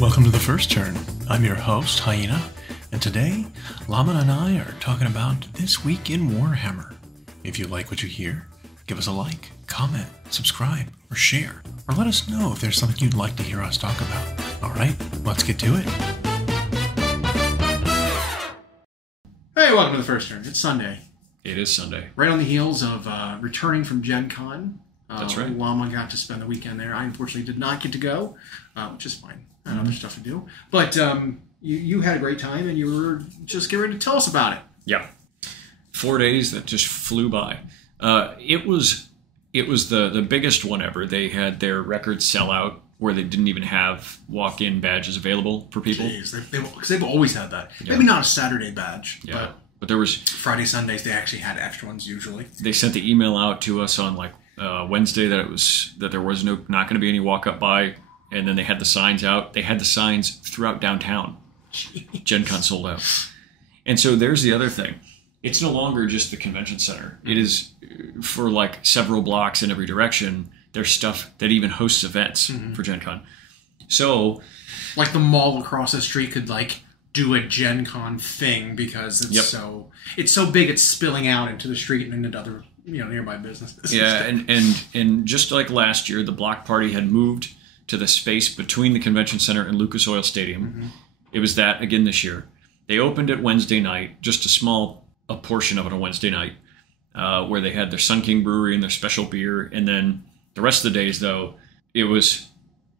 Welcome to The First Turn. I'm your host, Hyena, and today, Llama and I are talking about This Week in Warhammer. If you like what you hear, give us a like, comment, subscribe, or share, or let us know if there's something you'd like to hear us talk about. Alright, let's get to it. Hey, welcome to The First Turn. It's Sunday. It is Sunday. Right on the heels of returning from GenCon. That's right. Llama got to spend the weekend there. I unfortunately did not get to go, which is fine. I had other stuff to do. But you had a great time, and you were just getting ready to tell us about it. Yeah. 4 days that just flew by. It was the biggest one ever. They had their record sellout where they didn't even have walk-in badges available for people. Jeez, because they've always had that. Yeah. Maybe not a Saturday badge, but there was Friday, Sundays, they actually had extra ones usually. They sent the email out to us on Wednesday that there was not going to be any walk-up by, and then they had the signs out. They had the signs throughout downtown. Jeez. GenCon sold out. And so there's the other thing. It's no longer just the convention center. It is for several blocks in every direction. There's stuff that even hosts events for GenCon. So, like the mall across the street could do a GenCon thing because it's so big it's spilling out into the street and into other nearby businesses. Yeah, and just like last year, the block party had moved to the space between the convention center and Lucas Oil Stadium. It was that again this year. They opened it Wednesday night, just a portion of it on Wednesday night, where they had their Sun King Brewery and their special beer, and then the rest of the days, though, it was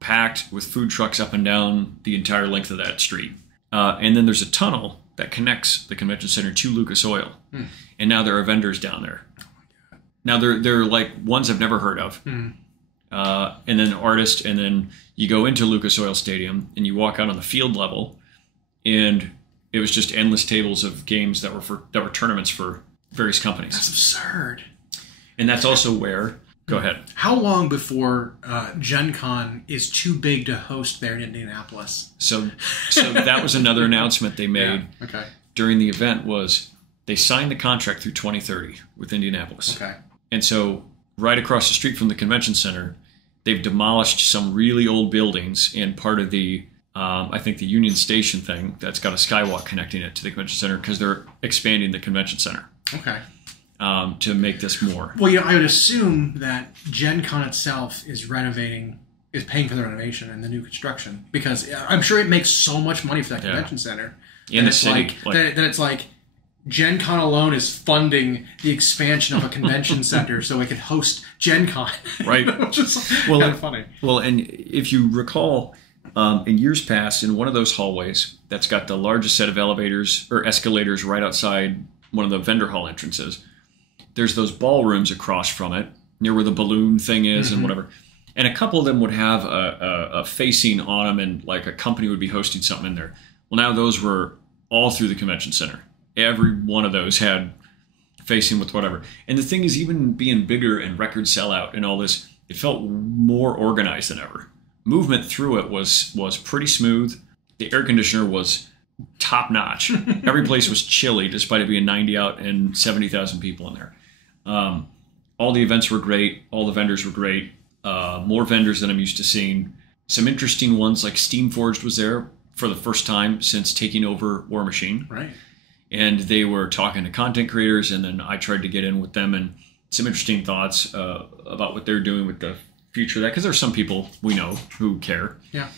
packed with food trucks up and down the entire length of that street. And then there's a tunnel that connects the convention center to Lucas Oil. And now there are vendors down there. Now they're like ones I've never heard of. And then artists, and then you go into Lucas Oil Stadium and you walk out on the field level, and it was just endless tables of games that were tournaments for various companies. That's absurd. And that's also where... Go ahead. How long before GenCon is too big to host there in Indianapolis? So that was another announcement they made during the event was they signed the contract through 2030 with Indianapolis. Okay. And so right across the street from the convention center, they've demolished some really old buildings and part of the, I think the Union Station thing that's got a skywalk connecting it to the convention center because they're expanding the convention center. Okay. To make this more. Well, I would assume that GenCon itself is paying for the renovation and the new construction because I'm sure it makes so much money for that convention center. In the city. That it's like GenCon alone is funding the expansion of a convention center so it could host GenCon. Right. Which is kind of funny. Well, and if you recall, in years past, in one of those hallways that's got the largest set of elevators or escalators right outside one of the vendor hall entrances, there's those ballrooms across from it, near where the balloon thing is and whatever. And a couple of them would have a facing on them and a company would be hosting something in there. Well, now those were all through the convention center. Every one of those had facing with whatever. And the thing is, even being bigger and record sellout and all this, it felt more organized than ever. Movement through it was pretty smooth. The air conditioner was top notch. Every place was chilly despite it being 90 out and 70,000 people in there. All the events were great. All the vendors were great. More vendors than I'm used to seeing. Some interesting ones like Steamforged was there for the first time since taking over War Machine. Right. And they were talking to content creators, and then I tried to get in with them and some interesting thoughts about what they're doing with the future of that, because there's some people we know who care. Yeah.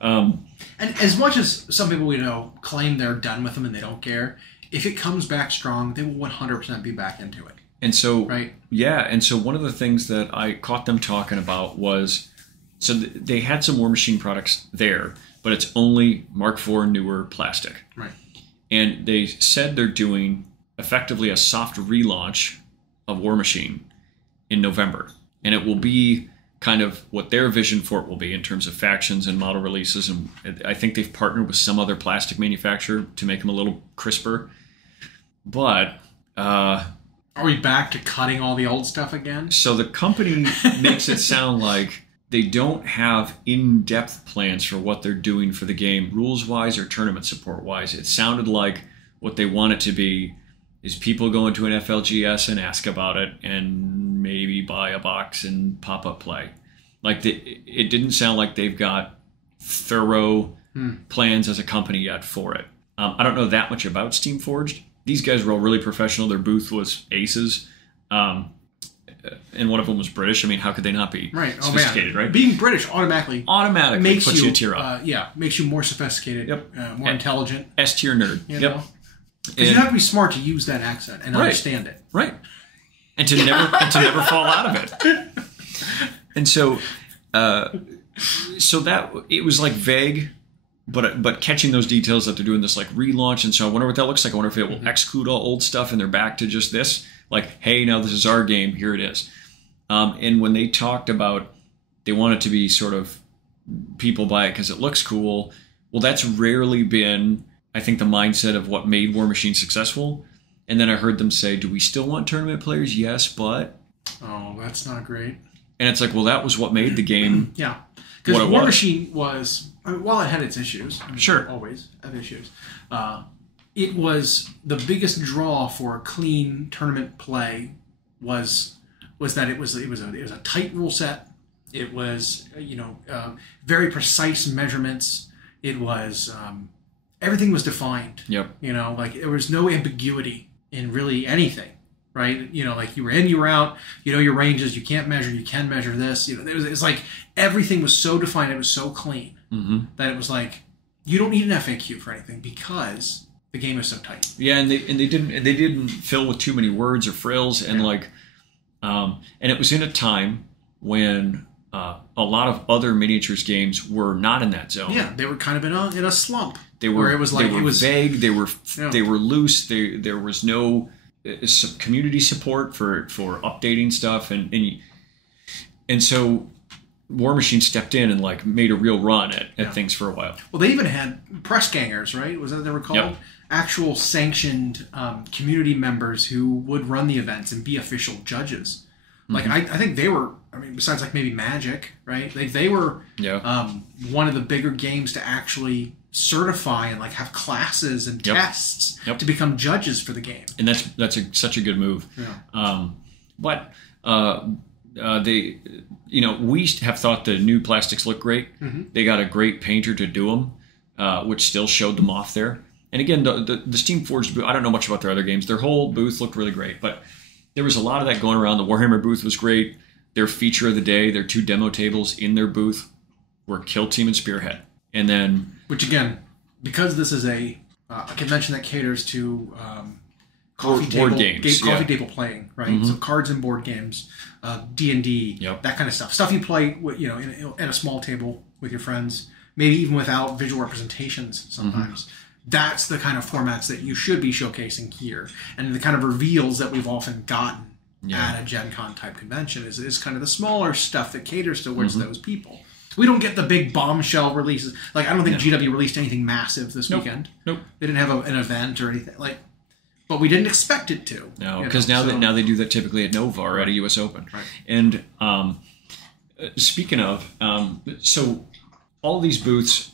And as much as some people we know claim they're done with them and they don't care, if it comes back strong, they will 100% be back into it. And so, right. Yeah, and so one of the things that I caught them talking about was, so they had some War Machine products there, but it's only Mark IV newer plastic. Right. And they said they're doing effectively a soft relaunch of War Machine in November. And it will be kind of what their vision for it will be in terms of factions and model releases. And I think they've partnered with some other plastic manufacturer to make them a little crisper. But... are we back to cutting all the old stuff again? So the company makes it sound like they don't have in-depth plans for what they're doing for the game, rules-wise or tournament support-wise. It sounded like what they want it to be is people go into an FLGS and ask about it and maybe buy a box and pop-up play. It didn't sound like they've got thorough plans as a company yet for it. I don't know that much about Steamforged. These guys were all really professional. Their booth was aces. And one of them was British. I mean, how could they not be sophisticated, right? Being British automatically makes puts you a tier up. Makes you more sophisticated, more intelligent. S-tier nerd. Yep. Because you have to be smart to use that accent and understand it. Right. And to never fall out of it. And so that it was like vague, but catching those details that they're doing this like relaunch, and so I wonder what that looks like. I wonder if it will exclude all old stuff and they're back to just this. Like, hey, now this is our game. Here it is. And when they talked about they want it to be sort of people buy it because it looks cool, well, that's rarely been, I think, the mindset of what made War Machine successful. And then I heard them say, do we still want tournament players? Yes, but... Oh, that's not great. And it's like, well, that was what made the game. Yeah. Because War Machine was, while it had its issues, sure, always have issues, it was the biggest draw for clean tournament play was that it was a tight rule set. It was very precise measurements. It was everything was defined. Yep. Like there was no ambiguity in really anything. Right, like you were in, you were out. Your ranges. You can't measure. You can measure this. It's like everything was so defined. It was so clean that it was like you don't need an FAQ for anything because the game is so tight. Yeah, and they didn't fill with too many words or frills, and and it was in a time when a lot of other miniatures games were not in that zone. Yeah, they were kind of in a slump. They were. It was vague. They were loose. There was no community support for updating stuff, and so War Machine stepped in and like made a real run at things for a while. Well, they even had press gangers, right? Was that what they were called? Yep. Actual sanctioned community members who would run the events and be official judges. Like I think they were. I mean, besides like maybe Magic, right? Like they were one of the bigger games to actually certify and like have classes and tests to become judges for the game. And that's such a good move. Yeah. But they, we have thought the new plastics look great. They got a great painter to do them, which still showed them off there. And again, the Steamforged booth, I don't know much about their other games. Their whole booth looked really great, but there was a lot of that going around. The Warhammer booth was great. Their feature of the day, their 2 demo tables in their booth were Kill Team and Spearhead. And then... Which again, because this is a convention that caters to coffee table playing, right? So cards and board games, D&D, that kind of stuff. Stuff you play at a small table with your friends, maybe even without visual representations sometimes. That's the kind of formats that you should be showcasing here. And the kind of reveals that we've often gotten at a GenCon type convention is kind of the smaller stuff that caters towards those people. We don't get the big bombshell releases. Like, I don't think GW released anything massive this weekend. Nope. They didn't have an event or anything. But we didn't expect it to. No, because now they do that typically at Nova or at a U.S. Open. Right. And speaking of, so all these booths,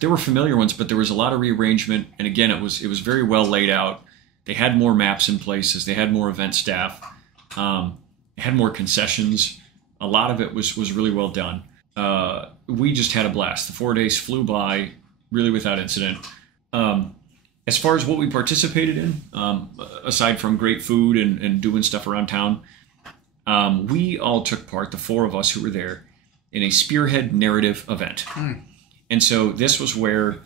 there were familiar ones, but there was a lot of rearrangement. And again, it was very well laid out. They had more maps in places. They had more event staff. Had more concessions. A lot of it was really well done. We just had a blast. The 4 days flew by really without incident. As far as what we participated in, aside from great food and doing stuff around town, we all took part, the 4 of us who were there, in a Spearhead narrative event. And so this was where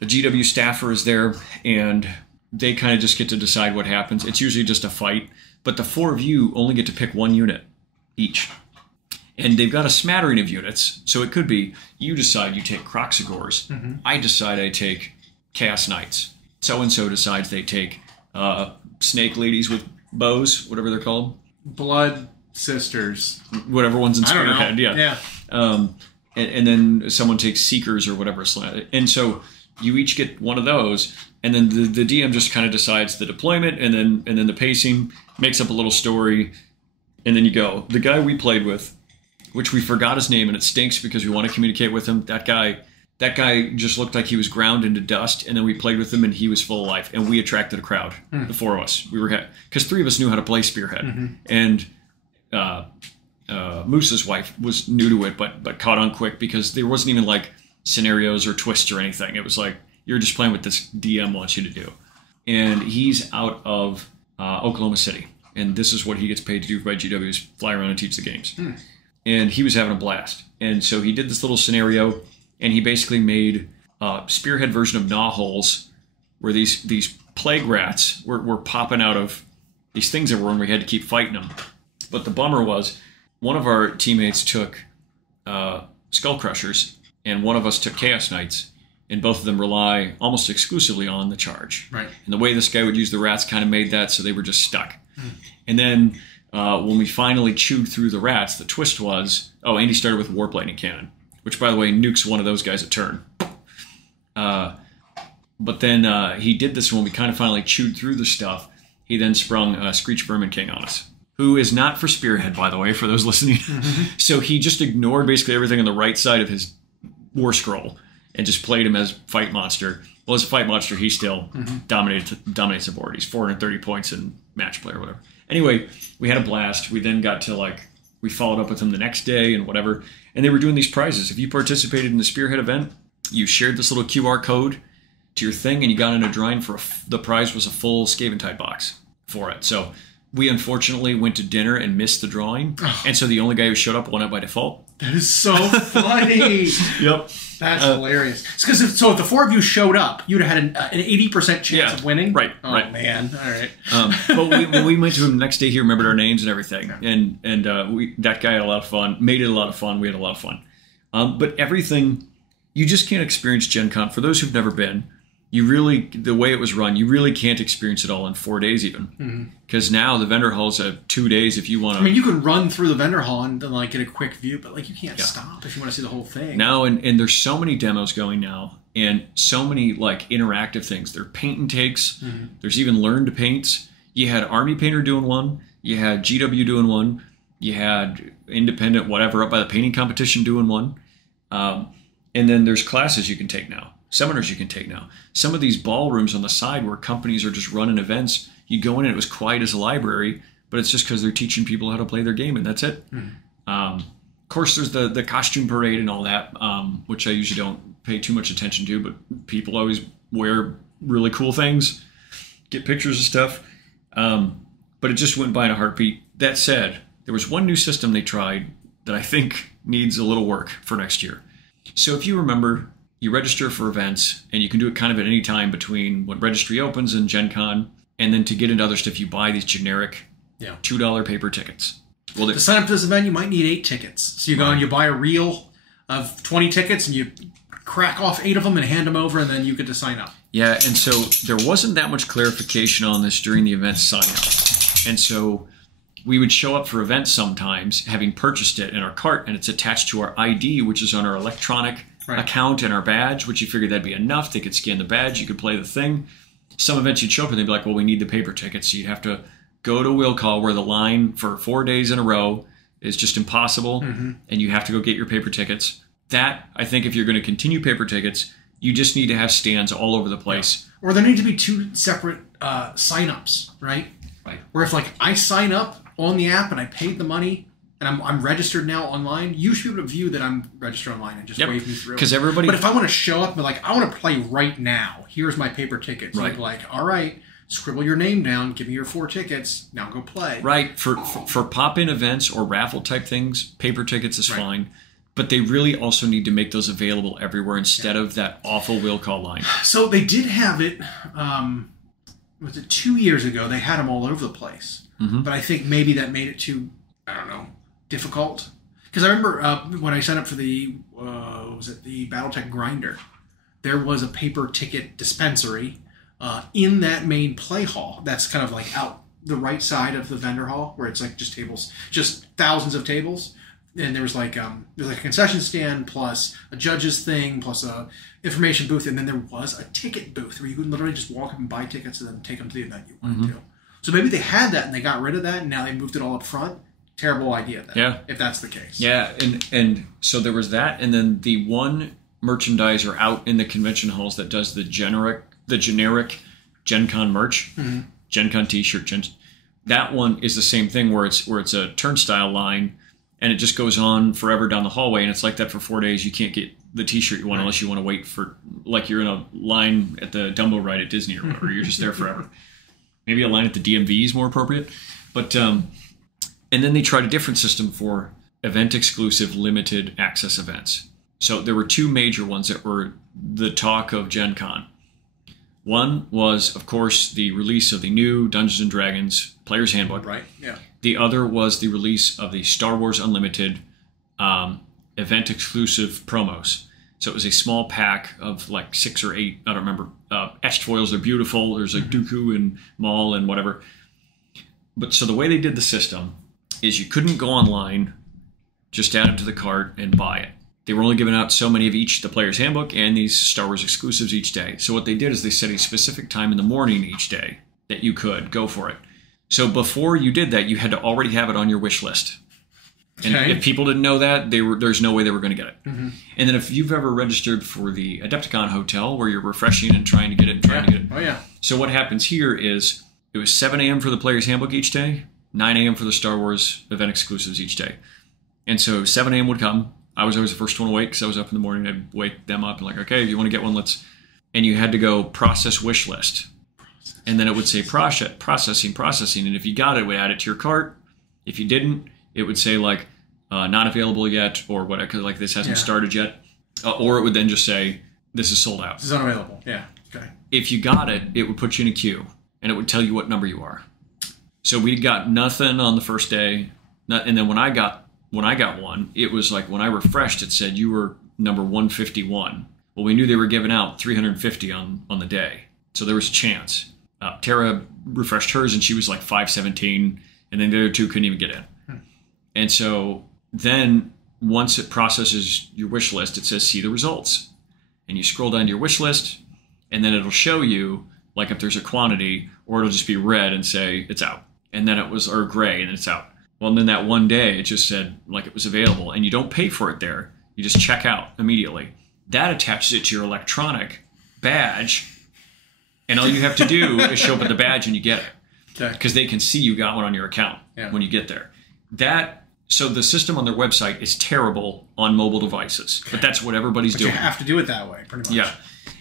the GW staffer is there, and they kind of just get to decide what happens. It's usually just a fight, but the 4 of you only get to pick 1 unit each. And they've got a smattering of units, so it could be you decide you take Croxagores. I decide I take Chaos Knights. So-and-so decides they take Snake Ladies with bows, whatever they're called. Blood Sisters. Whatever one's in Spearhead, yeah. And then someone takes Seekers or whatever. And so you each get one of those, and then the DM just kind of decides the deployment, and then the pacing, makes up a little story, and then you go. The guy we played with, which we forgot his name, and it stinks because we want to communicate with him. That guy just looked like he was ground into dust, and then we played with him, and he was full of life, and we attracted a crowd. The 4 of us, because 3 of us knew how to play Spearhead, and Moose's wife was new to it, but caught on quick because there wasn't even like scenarios or twists or anything. It was like you're just playing what this DM wants you to do. And he's out of Oklahoma City. And this is what he gets paid to do by GW is fly around and teach the games. And he was having a blast. And so he did this little scenario, and he basically made a spearhead version of Gnaw Holes, where these plague rats were popping out of these things that were in, we had to keep fighting them. But the bummer was, one of our teammates took Skull Crushers, and one of us took Chaos Knights, and both of them rely almost exclusively on the charge. Right. And the way this guy would use the rats kind of made that so they were just stuck. And then when we finally chewed through the rats, the twist was, and he started with Warp Lightning Cannon, which, by the way, nukes one of those guys a turn. But then he did this when we kind of finally chewed through the stuff. He then sprung Screech Vermin King on us, who is not for Spearhead, by the way, for those listening. So he just ignored basically everything on the right side of his War Scroll and just played him as Fight Monster. Well, as a Fight Monster, he still dominates the board. He's 430 points in match play or whatever. Anyway, we had a blast. We then got to, we followed up with him the next day and whatever. And they were doing these prizes. If you participated in the Spearhead event, you shared this little QR code to your thing, and you got in a drawing for the prize was a full Scaventide box for it. So we unfortunately went to dinner and missed the drawing, and so the only guy who showed up won it by default. That is so funny. Yep. That's hilarious. Because if the four of you showed up, you'd have had an 80% chance of winning. Right. Oh, right. Man. All right. But when we went to him the next day, he remembered our names and everything. And that guy had a lot of fun, made it a lot of fun. We had a lot of fun. But everything, you just can't experience GenCon. For those who've never been, the way it was run, you really can't experience it all in 4 days even. Because now the vendor halls have 2 days if you want to. I mean, you can run through the vendor hall and then get a quick view, but you can't stop if you want to see the whole thing. Now, and there's so many demos going now, and so many interactive things. There are paint and takes. There's even learn to paints. You had Army Painter doing one. You had GW doing one. You had independent whatever up by the painting competition doing one. And then there's classes you can take now. Seminars you can take now. Some of these ballrooms on the side where companies are just running events, you go in and it was quiet as a library, but it's just because they're teaching people how to play their game, and that's it. Of course, there's the costume parade and all that, which I usually don't pay too much attention to, but people always wear really cool things, get pictures of stuff. But it just went by in a heartbeat. That said, there was one new system they tried that I think needs a little work for next year. So if you remember, you register for events, and you can do it kind of at any time between when registry opens and GenCon, and then to get into other stuff, you buy these generic $2 paper tickets. Well, to sign up to this event, you might need 8 tickets. So you go and you buy a reel of 20 tickets, and you crack off 8 of them and hand them over, and then you get to sign up. Yeah, and so there wasn't that much clarification on this during the event sign-up. And so we would show up for events sometimes, having purchased it in our cart, and it's attached to our ID, which is on our electronic account and our badge, which you figured that'd be enough. They could scan the badge, you could play the thing. Some events you'd show up and they'd be like, well, we need the paper tickets. So you'd have to go to Will Call, where the line for 4 days in a row is just impossible, and you have to go get your paper tickets. That, I think, if you're going to continue paper tickets, you just need to have stands all over the place. Or there need to be 2 separate sign-ups, right? Right. Where if I sign up on the app and I paid the money, and I'm registered now online, you should be able to view that I'm registered online and just wave me through. Because everybody. But if I want to show up and be like, I want to play right now, here's my paper tickets. Right. You'd be like, all right, scribble your name down, give me your 4 tickets, now go play. Right. For pop-in events or raffle type things, paper tickets is fine. But they really also need to make those available everywhere instead of that awful Will Call line. So they did have it, was it 2 years ago? They had them all over the place. But I think maybe that made it too, I don't know, difficult. Because I remember when I signed up for the BattleTech Grinder, there was a paper ticket dispensary in that main play hall. That's kind of out the right side of the vendor hall, where it's just tables, just thousands of tables. And there was there's a concession stand plus a judge's thing plus a information booth, and then there was a ticket booth where you could literally just walk up and buy tickets and then take them to the event you wanted to. So maybe they had that and they got rid of that, and now they moved it all up front. Terrible idea then. Yeah. If that's the case. Yeah, and so there was that, and then the one merchandiser out in the convention halls that does the generic GenCon merch, GenCon t-shirt, that one is the same thing where it's a turnstile line, and it just goes on forever down the hallway, and it's like that for 4 days. You can't get the T-shirt you want unless you want to wait for, like you're in a line at the Dumbo ride at Disney or whatever. You're just there forever. Maybe a line at the DMV is more appropriate. But and then they tried a different system for event-exclusive limited access events. So there were two major ones that were the talk of GenCon. One was, of course, the release of the new Dungeons & Dragons Player's Handbook. Right, yeah. The other was the release of the Star Wars Unlimited event-exclusive promos. So it was a small pack of like 6 or 8, I don't remember, etched foils. They're beautiful. There's a Dooku and Maul and whatever. But so the way they did the system is you couldn't go online, just add them to the cart and buy it. They were only giving out so many of each, the Player's Handbook and these Star Wars exclusives each day. So what they did is they set a specific time in the morning each day that you could go for it. So before you did that, you had to already have it on your wish list. And if people didn't know that, there's no way they were going to get it. And then if you've ever registered for the Adepticon Hotel where you're refreshing and trying to get it to get it. Oh, yeah. So what happens here is it was 7 a.m. for the Player's Handbook each day, 9 a.m. for the Star Wars event exclusives each day. And so 7 a.m. would come. I was always the first one awake because I was up in the morning. I'd wake them up and like, okay, if you want to get one, let's... And you had to go process wish list. And then it would say processing. And if you got it, it would add it to your cart. If you didn't, it would say like, not available yet, or what, because like this hasn't started yet. Or it would then just say, this is sold out. This is unavailable. Yeah. Okay. If you got it, it would put you in a queue and it would tell you what number you are. So we got nothing on the first day. And then when I got one, it was like when I refreshed, it said you were number 151. Well, we knew they were giving out 350 on the day. So there was a chance. Tara refreshed hers and she was like 517, and then the other two couldn't even get in. And so then once it processes your wish list, it says see the results. And you scroll down to your wish list, and then it'll show you like if there's a quantity, or it'll just be red and say it's out. And then it was, or gray and it's out. Well, and then that one day it just said like it was available, and you don't pay for it there. You just check out immediately. That attaches it to your electronic badge, and all you have to do is show up at the badge and you get it. Because they can see you got one on your account when you get there. So the system on their website is terrible on mobile devices, but that's what everybody's doing. You have to do it that way, pretty much. Yeah.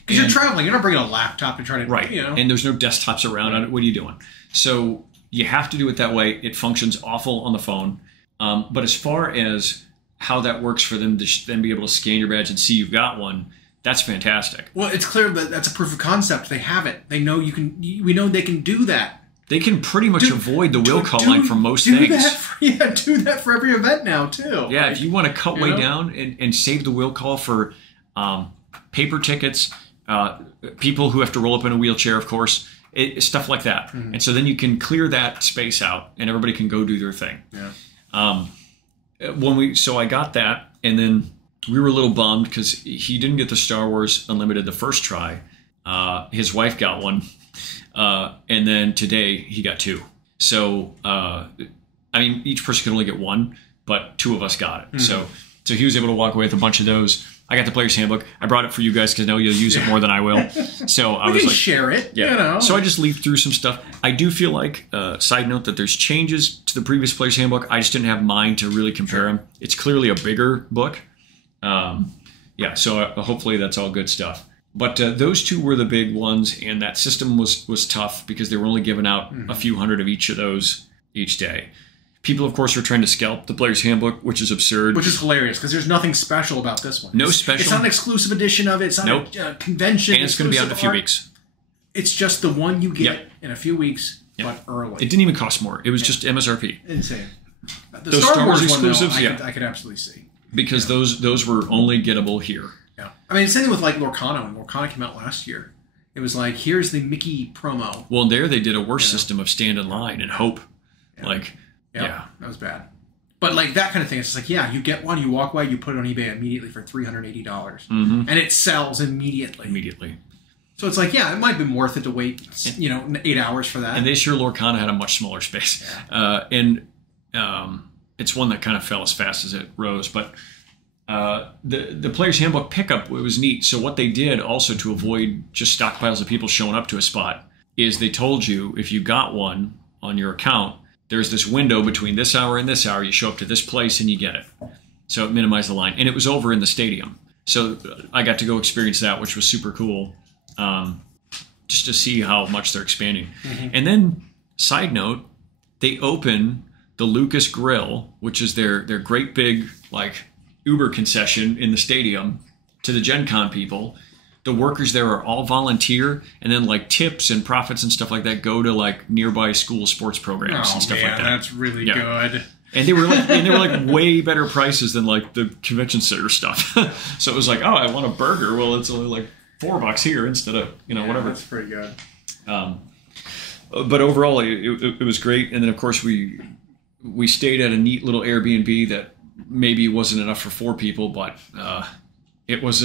Because you're traveling. You're not bringing a laptop and trying to, right. And there's no desktops around on it. What are you doing? So you have to do it that way. It functions awful on the phone. But as far as how that works for them to then be able to scan your badge and see you've got one, that's fantastic. Well, it's clear that that's a proof of concept. They have it. They know you can. We know they can do that. They can pretty much avoid the will call line for most things. Do that for every event now, too. Yeah, if you want to cut way down and save the will call for paper tickets, people who have to roll up in a wheelchair, of course, stuff like that. And so then you can clear that space out and everybody can go do their thing. Yeah. So I got that, and then we were a little bummed because he didn't get the Star Wars Unlimited the first try. His wife got one. And then today he got 2. So, I mean, each person could only get 1, but 2 of us got it. So he was able to walk away with a bunch of those. I got the Player's Handbook. I brought it for you guys because I know you'll use it more than I will. So I was like, share it. Yeah. You know. So I just leafed through some stuff. I do feel like, side note, that there's changes to the previous Player's Handbook. I just didn't have mine to really compare them. It's clearly a bigger book. So hopefully that's all good stuff. But those 2 were the big ones, and that system was tough because they were only giving out a few hundred of each of those each day. People, of course, are trying to scalp the Player's Handbook, which is absurd. Which is hilarious, because there's nothing special about this one. No special. It's not an exclusive edition of it. It's not a convention. And it's going to be out in a few weeks. It's just the one you get in a few weeks, but early. It didn't even cost more. It was just MSRP. Insane. Those Star Wars exclusives, one, though, I could absolutely see. Because those were only gettable here. Yeah. I mean, same thing with like Lorcana. When Lorcana came out last year, it was like, here's the Mickey promo. Well, there they did a worse system of stand in line and hope. Yeah, that was bad. But like that kind of thing, it's just like, you get one, you walk away, you put it on eBay immediately for $380. And it sells immediately. So it's like, it might have been worth it to wait, 8 hours for that. And this year, Lorcana had a much smaller space. Yeah. It's one that kind of fell as fast as it rose. But the Player's Handbook pickup, it was neat. So what they did also to avoid just stockpiles of people showing up to a spot is they told you if you got one on your account there's this window between this hour and this hour. You show up to this place and you get it. So it minimized the line. And it was over in the stadium. So I got to go experience that, which was super cool, just to see how much they're expanding. And then, side note, they open the Lucas Grill, which is their great big like Uber concession in the stadium, to the GenCon people. The workers there are all volunteer, and then like tips and profits and stuff like that go to like nearby school sports programs and stuff like that. That's really good. And they were like way better prices than like the convention center stuff. So it was like, oh, I want a burger. Well, it's only like $4 here instead of whatever. That's pretty good. But overall, it was great. And then of course we stayed at a neat little Airbnb that maybe wasn't enough for 4 people, but it was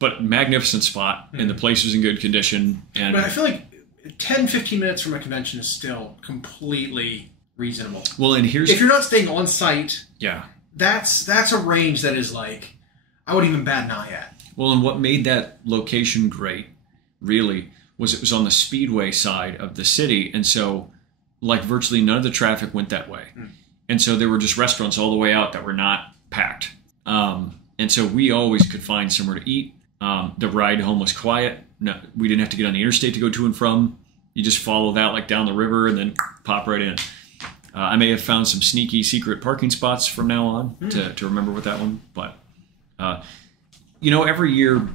but magnificent spot, and the place was in good condition. And but I feel like 10-15 minutes from a convention is still completely reasonable. Well, and if you're not staying on site, yeah, that's a range that is like I wouldn't even bat an eye at. Well, and what made that location great, really, was it was on the Speedway side of the city, and so like virtually none of the traffic went that way, and so there were just restaurants all the way out that were not packed, and so we always could find somewhere to eat. The ride home was quiet. No, we didn't have to get on the interstate to go to and from. You just follow that like down the river and then pop right in. I may have found some sneaky secret parking spots from now on to remember with that one. But, every year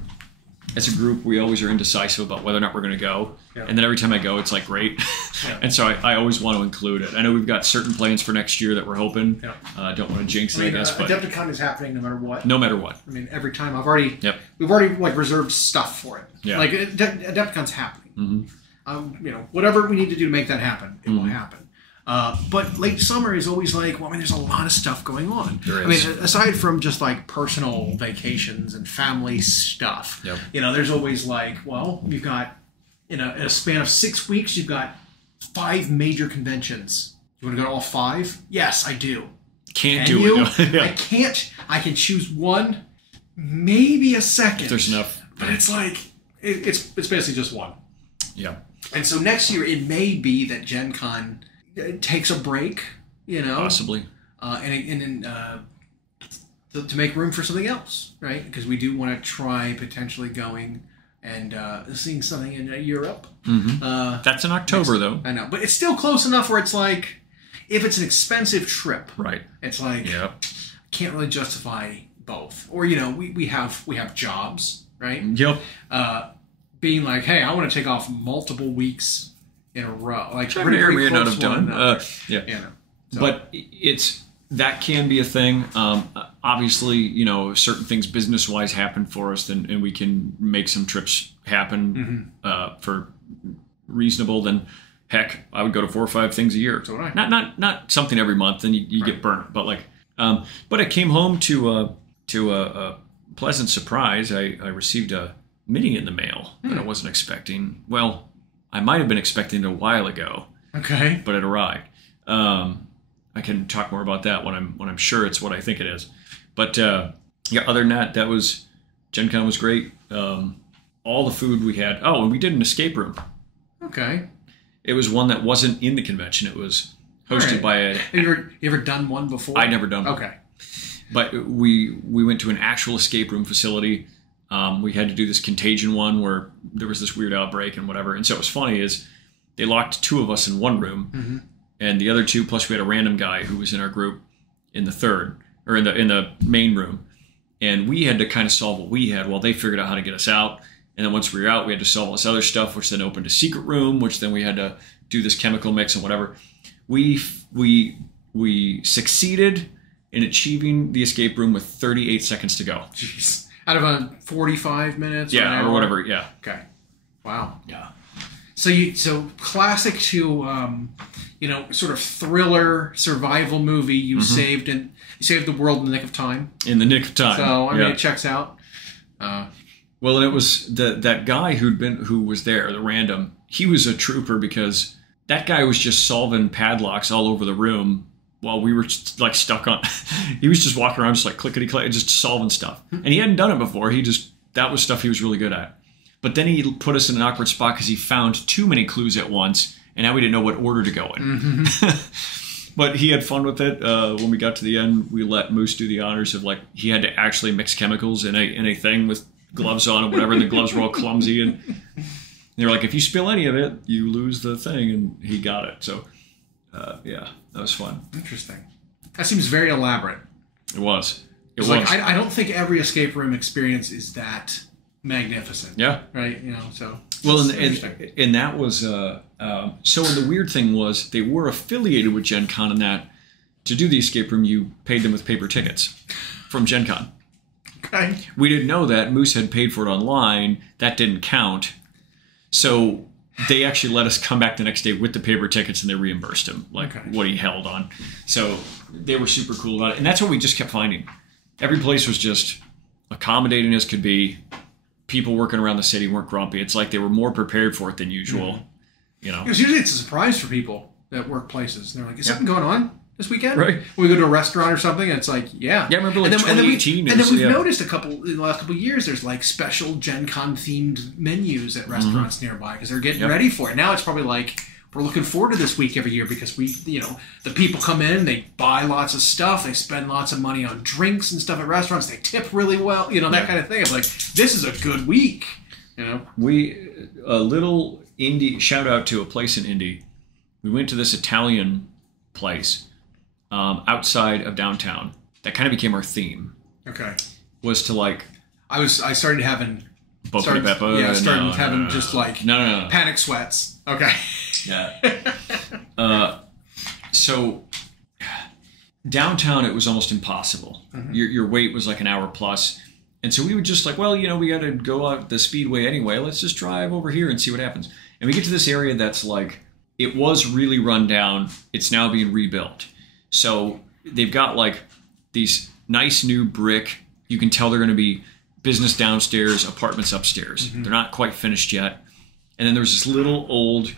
as a group, we always are indecisive about whether or not we're going to go. Yeah. And then every time I go, it's like, great. Yeah. And so I always want to include it. I know we've got certain plans for next year that we're hoping. Yeah. Don't want to jinx it, I guess. But Adepticon is happening no matter what. No matter what. I mean, every time we've already like reserved stuff for it. Yeah. Like Adepticon's happening. Whatever we need to do to make that happen, it will happen. But late summer is always like, there's a lot of stuff going on. There is. I mean, aside from just like personal vacations and family stuff, there's always like, you've got, in a span of 6 weeks, you've got 5 major conventions. You want to go to all 5? Yes, I do. Can't do it. I can't. I can choose one, maybe a second. If there's enough. But it's like, it's basically just one. Yeah. And so next year, it may be that GenCon takes a break, possibly, to make room for something else, right? Because we do want to try potentially going and seeing something in Europe. That's in October, though. I know, but it's still close enough where it's like, if it's an expensive trip, right? It's like, can't really justify both. Or we have jobs, right? Yep. Being like, hey, I want to take off multiple weeks in a row, like which I may not have done. So. But that can be a thing. Obviously, certain things business-wise happen for us, and we can make some trips happen for reasonable. Then, heck, I would go to 4 or 5 things a year. So would I. Not something every month, then you get burnt. But but I came home to a pleasant surprise. I received a mini in the mail that I wasn't expecting. Well, I might have been expecting it a while ago. Okay. But it arrived. I can talk more about that when I'm sure it's what I think it is. But other than that was GenCon was great. All the food we had. Oh, and we did an escape room. Okay. It was one that wasn't in the convention. It was hosted by a. Have you ever done one before? I'd never done one. Okay. But we went to an actual escape room facility. We had to do this contagion one where there was this weird outbreak and whatever. And so what was funny is they locked 2 of us in one room, and the other 2, plus we had a random guy who was in our group in the third, or in the main room. And we had to kind of solve what we had while they figured out how to get us out. And then once we were out, we had to solve all this other stuff, which then opened a secret room, which then we had to do this chemical mix and whatever. We succeeded in achieving the escape room with 38 seconds to go. Jeez. Out of a 45 minutes? Yeah, or whatever, yeah. Okay. Wow. Yeah. So classic to, sort of thriller survival movie. You saved the world in the nick of time. In the nick of time. So, I mean, it checks out. Well, and it was that guy who was there, the random, he was a trooper because that guy was just solving padlocks all over the room while we were like stuck on. He was just walking around just like clickety click, just solving stuff. And he hadn't done it before. That was stuff he was really good at. But then he put us in an awkward spot because he found too many clues at once, and now we didn't know what order to go in. But he had fun with it. When we got to the end, we let Moose do the honors of, like, he had to actually mix chemicals in a thing with gloves on or whatever, and the gloves were all clumsy, and they were like, if you spill any of it, you lose the thing, and he got it. So, yeah, that was fun. Interesting. That seems very elaborate. It was. Like, I don't think every escape room experience is that magnificent. Yeah. Right? You know, so. Well, and that was, so the weird thing was they were affiliated with GenCon in that to do the escape room, you paid them with paper tickets from GenCon. Okay. We didn't know that. Moose had paid for it online. That didn't count. So they actually let us come back the next day with the paper tickets, and they reimbursed him, like what he held on. So they were super cool about it. And that's what we just kept finding. Every place was just accommodating as could be. People working around the city weren't grumpy. It's like they were more prepared for it than usual. You know, because usually it's a surprise for people that work places. They're like, "Is something going on this weekend?" Right. When we go to a restaurant or something, and it's like, "Yeah." Yeah, I remember like 2018. And then we've noticed in the last couple of years, there's like special Gen Con themed menus at restaurants nearby because they're getting ready for it. Now it's probably like, we're looking forward to this week every year because the people come in, they buy lots of stuff, they spend lots of money on drinks and stuff at restaurants, they tip really well, that kind of thing. It's like, this is a good week, a little Indy, shout out to a place in Indy. We went to this Italian place outside of downtown. That kind of became our theme. Okay. Was to like... I started having... Pepper? Yeah, I started having just like... No. Panic sweats. Okay. Yeah. So downtown, it was almost impossible. Your wait was like an hour plus. And so we would just like, well, we got to go out the speedway anyway. Let's just drive over here and see what happens. And we get to this area that's like, it was really run down. It's now being rebuilt. So they've got like these nice new brick. You can tell they're going to be business downstairs, apartments upstairs. They're not quite finished yet. And then there's this little old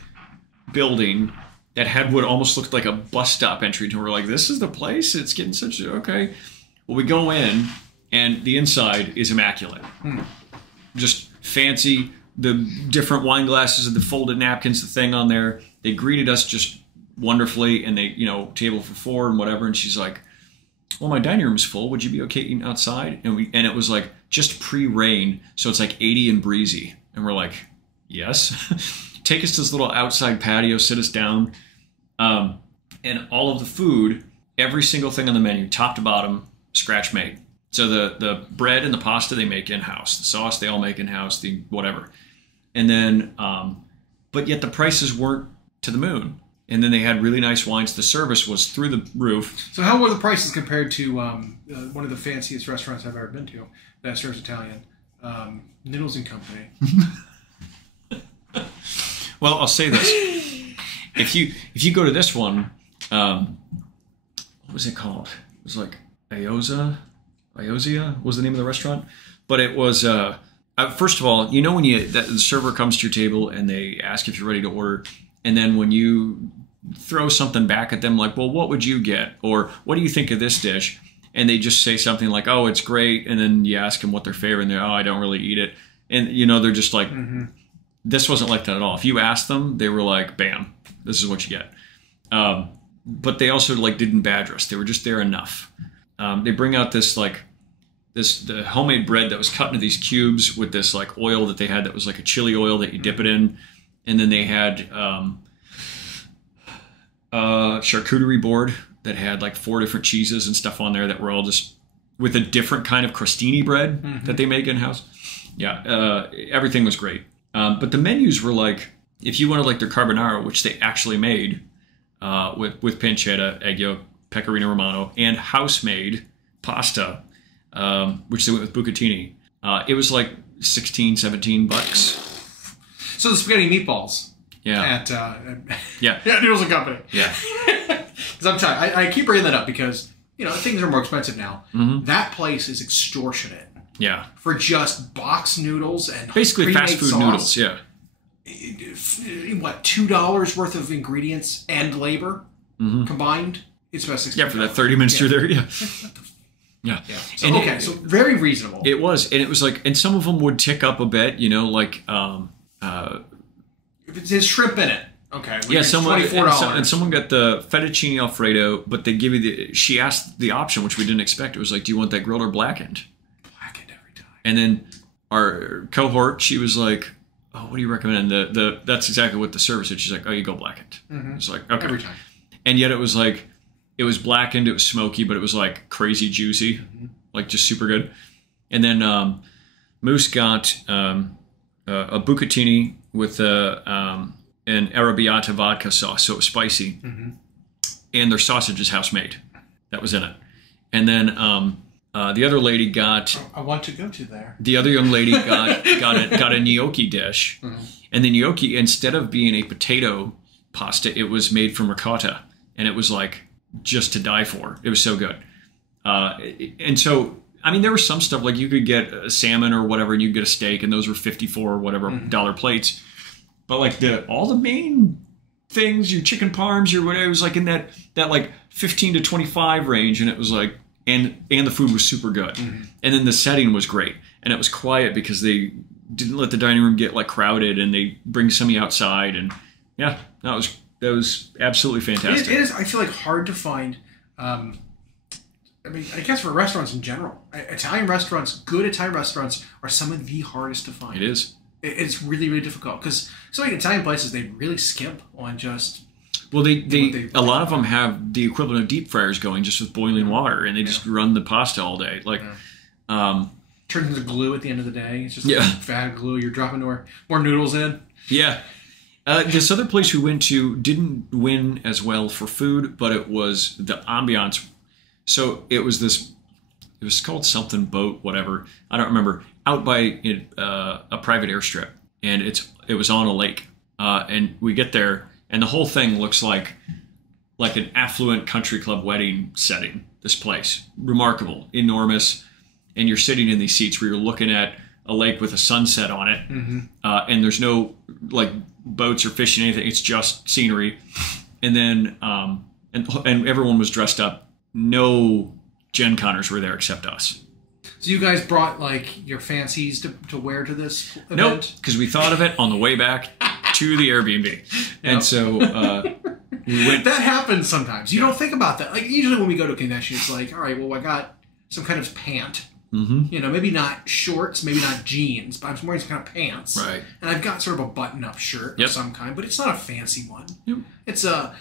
building that had what almost looked like a bus stop entry. And we're like, this is the place? It's getting such a... Okay. Well, we go in, and the inside is immaculate. Just fancy. The different wine glasses and the folded napkins, the thing on there. They greeted us just wonderfully, and they, table for four and whatever. And she's like, well, my dining room is full. Would you be okay eating outside? And it was like just pre-rain, so it's like 80 and breezy. And we're like, yes. Take us to this little outside patio, sit us down. And all of the food, every single thing on the menu, top to bottom, scratch made. So the bread and the pasta they make in-house. The sauce they all make in-house, the whatever. And then, but yet the prices weren't to the moon. And then they had really nice wines. The service was through the roof. So how were the prices compared to one of the fanciest restaurants I've ever been to that serves Italian? Niddles and Company. Well, I'll say this: if you go to this one, what was it called? It was like Iozia was the name of the restaurant, but it was first of all, when the server comes to your table and they ask if you're ready to order, and then when you throw something back at them like, well, what would you get, or what do you think of this dish, and they just say something like, oh, it's great, and then you ask them what their favorite, and they're, oh, I don't really eat it, and they're just like. This wasn't like that at all. If you asked them, they were like, bam, this is what you get. But they also didn't badger us. They were just there enough. They bring out the homemade bread that was cut into these cubes with this like oil that they had that was like a chili oil that you dip it in. And then they had charcuterie board that had like 4 different cheeses and stuff on there that were all just with a different kind of crostini bread that they make in-house. Yeah, everything was great. But the menus were like, if you wanted like their carbonara, which they actually made with pancetta, egg yolk, pecorino romano, and house-made pasta, which they went with bucatini. It was like $16-17. So the spaghetti meatballs. Yeah. At yeah, Noodles and Company. Yeah. Because I'm trying. I keep bringing that up because things are more expensive now. That place is extortionate. Yeah. For just box noodles and basically fast food sauce. Noodles. Yeah. What, $2 worth of ingredients and labor combined? It's about $60. Yeah, for that 30 minutes you're there. Yeah. Yeah. So, so very reasonable. It was, and it was like, and some of them would tick up a bit, like if it says shrimp in it, Okay. Yeah, someone $24. and someone got the fettuccine Alfredo, but they give you she asked the option, which we didn't expect. It was like, do you want that grilled or blackened? Blackened every time. And then our cohort, she was like, oh, what do you recommend? That's exactly what the server said. She's like, oh, you go blackened. It's like, okay. Every time. And yet it was like, it was blackened, it was smoky, but it was like crazy juicy, like just super good. And then Moose got a bucatini with an arrabbiata vodka sauce, so it was spicy. And their sausage is house made. That was in it. And then the other lady got... I want to go to there. The other young lady got a gnocchi dish. And the gnocchi, instead of being a potato pasta, it was made from ricotta. And it was like just to die for. It was so good. And so, I mean, there was some stuff like you could get a salmon or whatever, and you get a steak, and those were $54 or whatever dollar plates. But like all the main things, your chicken parms, your whatever, it was like in that like 15 to 25 range, and it was like, and the food was super good. And then the setting was great, and it was quiet because they didn't let the dining room get like crowded, and they bring somebody outside, and yeah, that was absolutely fantastic. It is, I feel like, hard to find. I mean, I guess for restaurants in general, Italian restaurants, good Italian restaurants, are some of the hardest to find. It is. It's really, really difficult because so many Italian places, they really skimp on just. Well, they a lot of them have the equivalent of deep fryers going just with boiling water, and they just run the pasta all day. Like, turns into glue at the end of the day. It's just like fat glue. You're dropping more noodles in. Yeah. This other place we went to didn't win as well for food, but it was the ambiance. So it was called something boat, whatever. I don't remember. Out by a private airstrip, and it was on a lake. And we get there, and the whole thing looks like an affluent country club wedding setting. This place, remarkable, enormous, and you're sitting in these seats where you're looking at a lake with a sunset on it, and there's no like boats or fishing, anything. It's just scenery, and then and everyone was dressed up. No GenConners were there except us. So you guys brought like your fancies to wear to this event? Nope, because we thought of it on the way back to the Airbnb, and so we went. That happens sometimes. You don't think about that. Like usually when we go to a convention, it's like, all right, well, I got some kind of pant. You know, maybe not shorts, maybe not jeans, but I'm wearing some kind of pants. Right. And I've got sort of a button-up shirt of some kind, but it's not a fancy one. Yep. It's a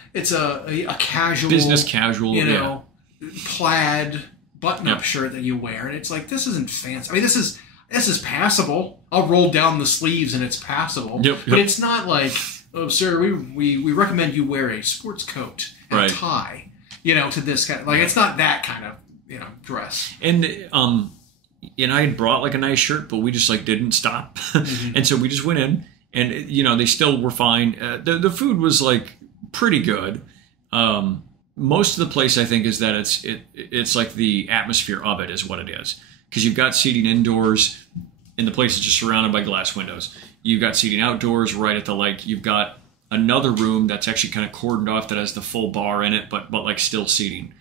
casual, business casual, you know, plaid button-up shirt that you wear, and it's like, this isn't fancy. I mean, this is passable. I'll roll down the sleeves and it's passable. But it's not like, oh, sir, we recommend you wear a sports coat and a tie, you know, to this kind of, like, it's not that kind of, you know, dress. And I had brought like a nice shirt, but we just like didn't stop. And so we just went in, and you know, they still were fine. The food was like pretty good. Most of the place, I think, is that it's like the atmosphere of it is what it is, because you've got seating indoors, and the place is just surrounded by glass windows. You've got seating outdoors right at the lake. You've got another room that's actually kind of cordoned off that has the full bar in it, but like still seating.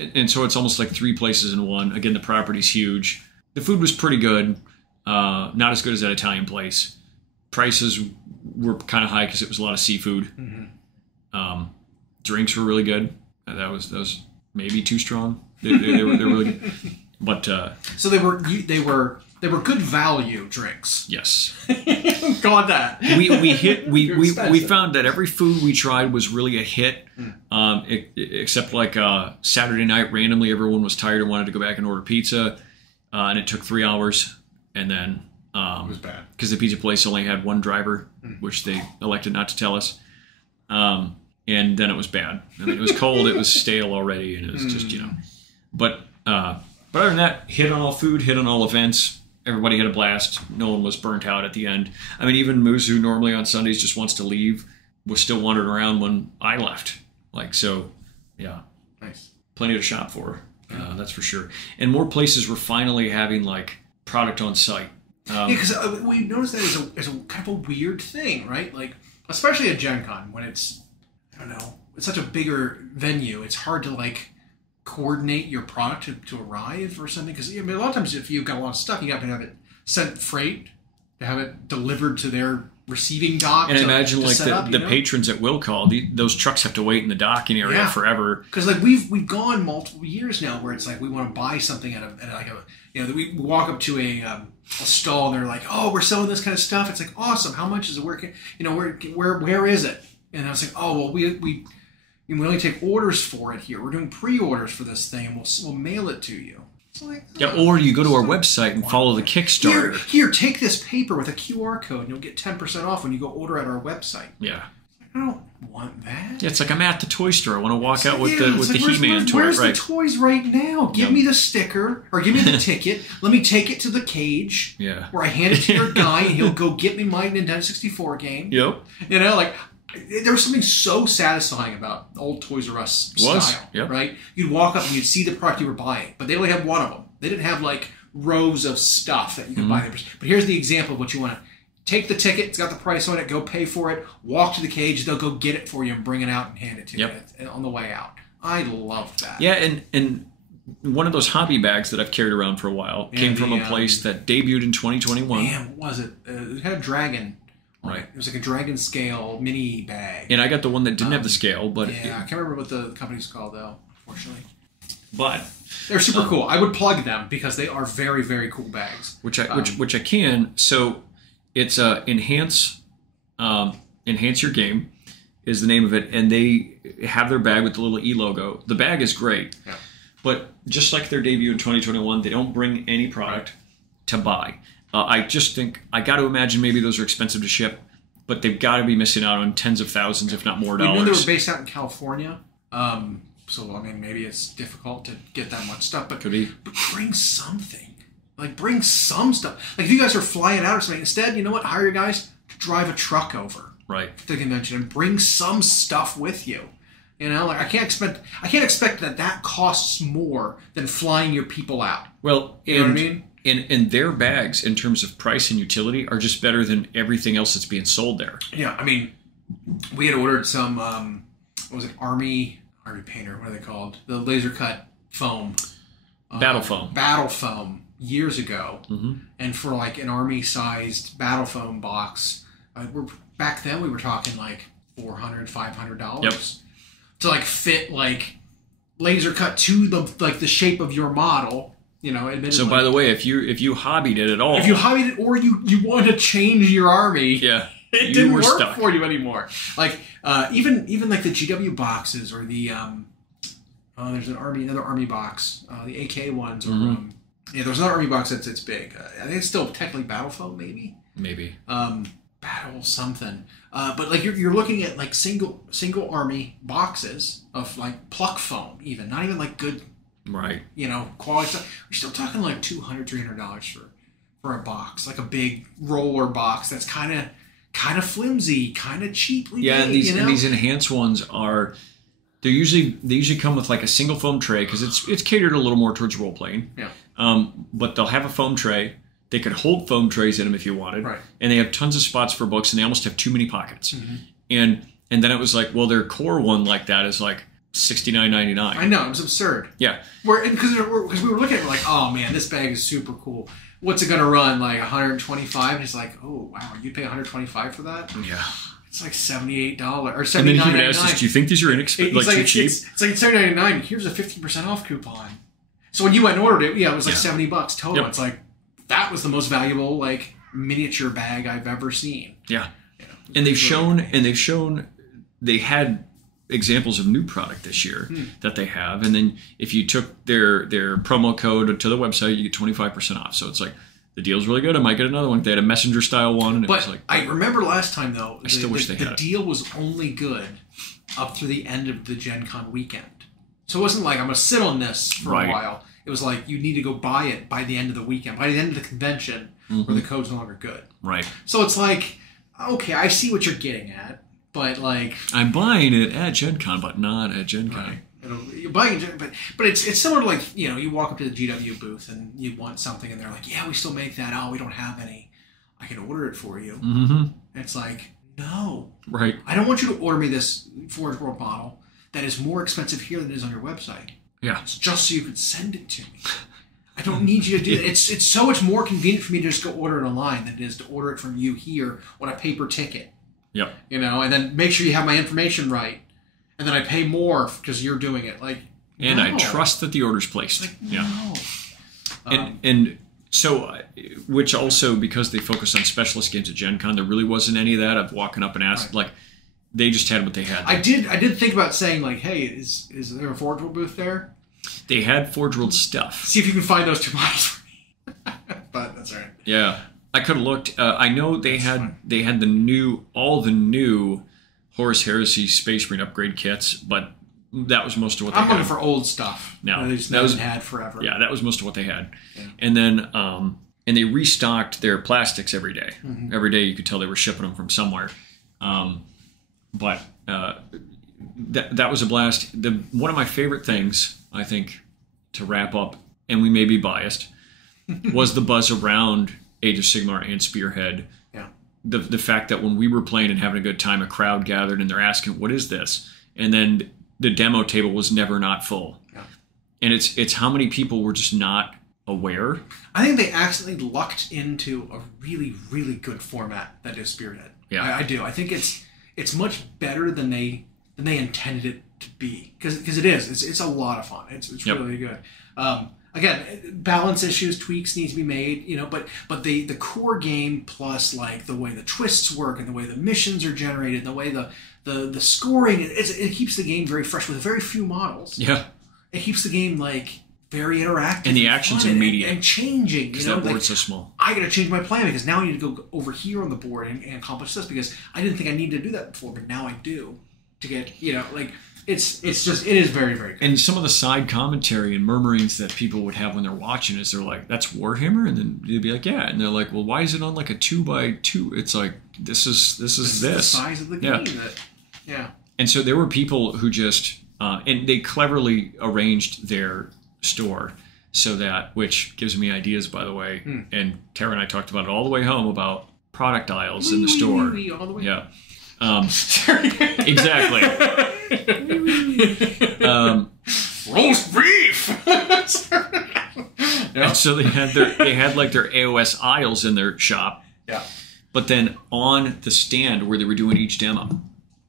And so it's almost like three places in one. Again, the property's huge. The food was pretty good. Not as good as that Italian place. Prices were kind of high because it was a lot of seafood. Drinks were really good. That was maybe too strong. They were really good. But so they were good value drinks. Yes. God, that we found that every food we tried was really a hit, except like Saturday night randomly everyone was tired and wanted to go back and order pizza, and it took 3 hours, and then it was bad because the pizza place only had one driver, which they elected not to tell us, and then it was bad. I mean, it was cold, it was stale already, and it was just, you know, but other than that, hit on all food, hit on all events. Everybody had a blast. No one was burnt out at the end. I mean, even Moose, who normally on Sundays just wants to leave, was still wandering around when I left. Like, so, yeah. Nice. Plenty to shop for. That's for sure. And more places were finally having, like, product on site. Yeah, because we noticed that as a kind of a weird thing, right? Like, especially at GenCon, when it's, I don't know, it's such a bigger venue, it's hard to, like, coordinate your product to arrive or something, because a lot of times if you've got a lot of stuff, you have to have it sent freight to have it delivered to their receiving dock. And to, imagine to like set up, the patrons at will call. Those trucks have to wait in the docking area forever. Because like we've gone multiple years now where it's like we want to buy something at like a we walk up to a stall and they're like, oh, we're selling this kind of stuff. It's like, awesome. How much is it? Where is it? And I was like, oh well, we only take orders for it here. We're doing pre-orders for this thing, and we'll mail it to you. It's like, or you go to our website and follow the Kickstarter. Here, take this paper with a QR code, and you'll get 10% off when you go order at our website. Yeah. I don't want that. Yeah, it's like I'm at the toy store. I want to walk out with the He-Man toy. Where's the toys right now? Give me the sticker or give me the ticket. Let me take it to the cage. Yeah. Where I hand it to your guy and he'll go get me my Nintendo 64 game. Yep. Like there was something so satisfying about old Toys R Us style, right? You'd walk up and you'd see the product you were buying, but they only had one of them. They didn't have like rows of stuff that you could buy. But here's the example of what you want to. Take the ticket, it's got the price on it, go pay for it, walk to the cage, they'll go get it for you and bring it out and hand it to you on the way out. I love that. Yeah, and one of those hobby bags that I've carried around for a while came from a place that debuted in 2021. Damn, what was it? It had a dragon. Right. It was like a dragon scale mini bag. And I got the one that didn't have the scale, but... Yeah, I can't remember what the company's called, though, unfortunately. But... They're super cool. I would plug them because they are very, very cool bags. Which I can. So... It's Enhance Your Game is the name of it, and they have their bag with the little E logo. The bag is great, but just like their debut in 2021, they don't bring any product to buy. I just think, I got to imagine maybe those are expensive to ship, but they've got to be missing out on tens of thousands, if not more dollars. We knew they were based out in California, so I mean maybe it's difficult to get that much stuff, but, Could be. But bring something. Like, bring some stuff. Like, if you guys are flying out or something, instead, you know what? Hire your guys to drive a truck over to the convention and bring some stuff with you. You know, like I can't expect that costs more than flying your people out. Well, you know what I mean? And their bags, in terms of price and utility, are just better than everything else that's being sold there. Yeah, I mean, we had ordered some, what was it, Army painter, what are they called? The laser cut foam. Battle foam. Battle foam. Years ago, and for like an army-sized battle foam box, back then we were talking like $400, $500 to like fit like laser cut to the shape of your model. You know, admittedly. So by the way, if you hobbied it at all, or you wanted to change your army, it didn't work for you anymore. Like even like the GW boxes or the there's another army box, the AK ones or. Yeah, there's another army box that's big. I think it's still technically battle foam, maybe. Battle something. But like you're looking at like single army boxes of like pluck foam, even not even like good, quality stuff. We're still talking like $200, $300 for a box, like a big roller box that's kind of flimsy, kind of cheaply made. And these enhanced ones are. They usually come with like a single foam tray because it's catered a little more towards role playing. Yeah. But they'll have a foam tray. They could hold foam trays in them if you wanted. Right. And they have tons of spots for books, and they almost have too many pockets. And then it was like, well, their core one like that is like $69.99. I know, it was absurd. Yeah. Because we were looking at it like, oh man, this bag is super cool. What's it gonna run? Like $125? And it's like, oh wow, you'd pay $125 for that? Yeah. It's like $78 or $79.99. And then he would ask us, do you think these are inexpensive? Like too cheap? It's like $79.99. Here's a 15% off coupon. So when you went and ordered it, it was like $70 total. It's like that was the most valuable like miniature bag I've ever seen. Yeah. And they've shown they had examples of new product this year that they have, and then if you took their promo code to the website, you get 25% off. So it's like the deal's really good. I might get another one. They had a messenger style one, and it was like. I remember last time though. I still wish they had the deal was only good up through the end of the GenCon weekend. So it wasn't like I'm gonna sit on this for a while. It was like you need to go buy it by the end of the weekend, by the end of the convention, where the code's no longer good. Right. So it's like, okay, I see what you're getting at, but like I'm buying it at GenCon, but not at GenCon. Right. You're buying it, but it's similar to like you walk up to the GW booth and you want something, and they're like, yeah, we still make that. Oh, we don't have any. I can order it for you. And it's like, no, right. I don't want you to order me this Forge World model that is more expensive here than it is on your website. Yeah. It's just so you can send it to me. I don't need you to do that. It's so much more convenient for me to just go order it online than it is to order it from you here on a paper ticket. Yep. You know, and then make sure you have my information right, and then I pay more because you're doing it. Like, and no. I trust that the order's placed. Like, yeah. No. And so, which also, because they focus on specialist games at GenCon, there really wasn't any of that of walking up and asking. Like, they just had what they had. I did think about saying, like, hey, is there a Forge World booth there? They had Forge World stuff. See if you can find those 2 models for me. But that's all right. Yeah, I could have looked. I know they had all the new Horus Heresy Space Marine upgrade kits, but that was most of what they had. I'm looking for old stuff. No, they just haven't had forever. Yeah, that was most of what they had. Yeah. And then and they restocked their plastics every day. Mm-hmm. Every day you could tell they were shipping them from somewhere. But that was a blast. One of my favorite things, I think, to wrap up, and we may be biased, was the buzz around Age of Sigmar and Spearhead. Yeah. The fact that when we were playing and having a good time, a crowd gathered and they're asking, "What is this?" And then the demo table was never not full. Yeah. And it's how many people were just not aware. I think they accidentally lucked into a really, really good format that is Spearhead. Yeah. I do. I think it's much better than they intended it to be, because it is. It's a lot of fun. It's really good. Again, balance issues, tweaks need to be made, you know, but the core game plus like the way the twists work and the way the missions are generated, the way the scoring, it keeps the game very fresh with very few models. Yeah. It keeps the game like very interactive. And the action's immediate. And changing. Because you know, that board's so small. I got to change my plan because now I need to go over here on the board and accomplish this because I didn't think I needed to do that before, but now I do to get, you know, like, it is very, very good. And some of the side commentary and murmurings that people would have when they're watching is they're like, "That's Warhammer?" And then they'd be like, "Yeah." And they're like, "Well, why is it on like a 2x2?" It's like, this is the size of the game. Yeah. And so there were people who just, and they cleverly arranged their store so that, which gives me ideas, by the way. And Tara and I talked about it all the way home about product aisles in the store. All the way. Yeah. Exactly. Roast beef. And so they had like their AOS aisles in their shop. Yeah. But then on the stand where they were doing each demo,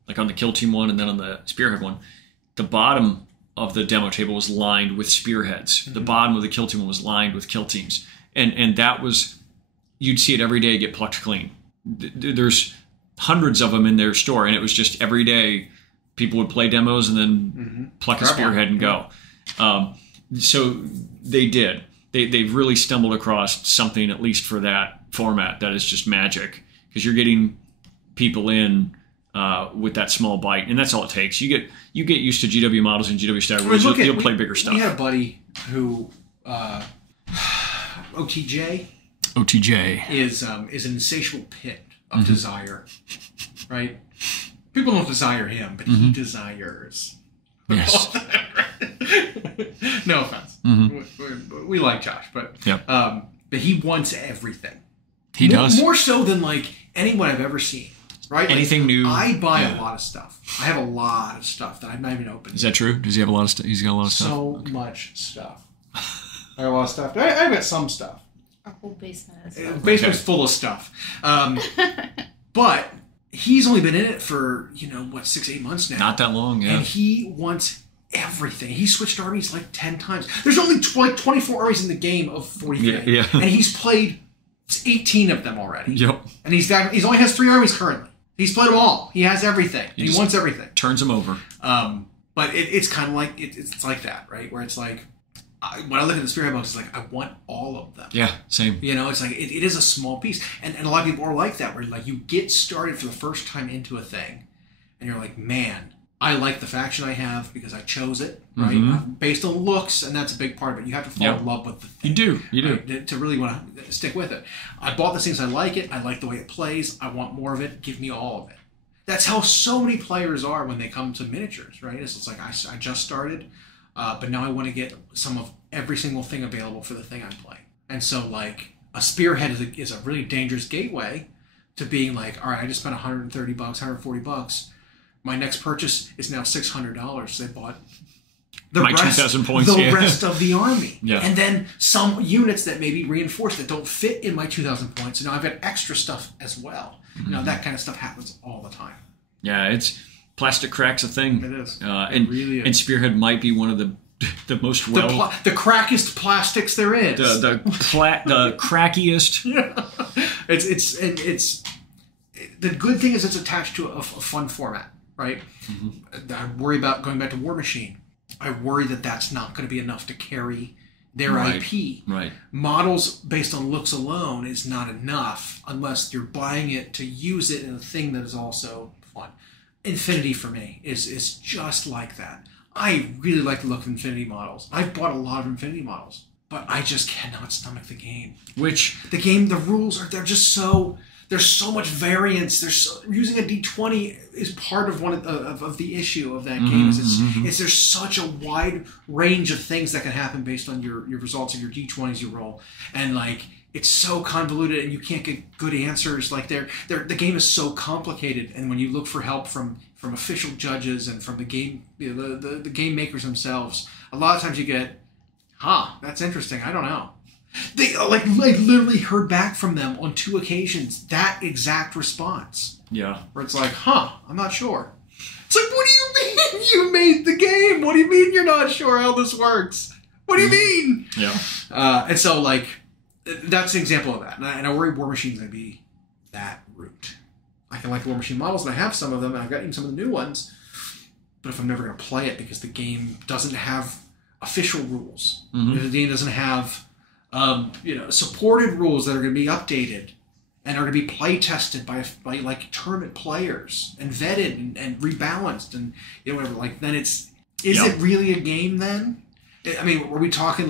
like on the Kill Team one and then on the Spearhead one, the bottom of the demo table was lined with spearheads. Mm-hmm. The bottom of the Kill Team one was lined with kill teams. And that was, you'd see it every day get plucked clean. There's hundreds of them in their store, and it was just every day people would play demos and then pluck a spearhead and go. So they did. They've really stumbled across something, at least for that format, that is just magic, because you're getting people in with that small bite, and that's all it takes. You get used to GW models and GW Star Wars. You'll play bigger stuff. We had a buddy who OTJ is an insatiable pit of desire, right? People don't desire him, but he desires. Yes. No offense. We like Josh, but he wants everything. He does more so than like anyone I've ever seen. Right? Anything new? I buy a lot of stuff. I have a lot of stuff that I've not even opened. Is that true? Does he have a lot of stuff? He's got a lot of stuff. So much stuff. I have a lot of stuff. I've got some stuff. Our whole basement is full. Basement's full of stuff. But he's only been in it for 6-8 months now. Not that long, yeah. And he wants everything. He switched armies like 10 times. There's only 24 armies in the game of 43. Yeah. And he's played 18 of them already. Yep. And he's only has 3 armies currently. He's played them all. He has everything. He wants everything. Turns them over. But it's kind of like it's like that, right? Where it's like when I look at the Spearhead box, it's like I want all of them. Yeah, same. It's like it is a small piece, and a lot of people are like that. Where like you get started for the first time into a thing, and you're like, man, I like the faction I have because I chose it, right? Based on looks, and that's a big part of it. You have to fall in love with the thing. You do. Right? To really want to stick with it. I bought this thing because I like it. I like the way it plays. I want more of it. Give me all of it. That's how so many players are when they come to miniatures, right? It's like I just started, but now I want to get some of every single thing available for the thing I'm playing. And so, like, a Spearhead is a really dangerous gateway to being like, all right, I just spent $130, $140. My next purchase is now $600. They bought my 2,000 points. The rest of the army. Yeah. And then some units that may be reinforced that don't fit in my 2,000 points. So now I've got extra stuff as well. That kind of stuff happens all the time. Yeah, plastic crack's a thing. It is. It really is. And Spearhead might be one of the most the crackiest plastics there is. The crackiest. Yeah. It's the good thing is it's attached to a fun format, right? I worry about going back to War Machine. I worry that that's not going to be enough to carry their IP. Right. Models based on looks alone is not enough unless you're buying it to use it in a thing that is also fun. Infinity for me is just like that. I really like the look of Infinity models. I've bought a lot of Infinity models, but I just cannot stomach the game. The rules there's so much variance. Using a D20 is part of one of the issue of that game. There's such a wide range of things that can happen based on your results of your D20s you roll, and it's so convoluted and you can't get good answers. The game is so complicated, and when you look for help from official judges and from the game, the game makers themselves, a lot of times you get, that's interesting. I don't know. I literally heard back from them on 2 occasions that exact response. Yeah. Where it's like, I'm not sure. It's like, what do you mean you made the game? What do you mean you're not sure how this works? What do you mean? Yeah. And so, that's an example of that. And I worry War Machine's going to be that route. I can like War Machine models, and I have some of them, and I've got even some of the new ones. But if I'm never going to play it because the game doesn't have official rules, if the game doesn't have supported rules that are going to be updated and are going to be play tested by tournament players and vetted and rebalanced and whatever, then is it really a game then? I mean, were we talking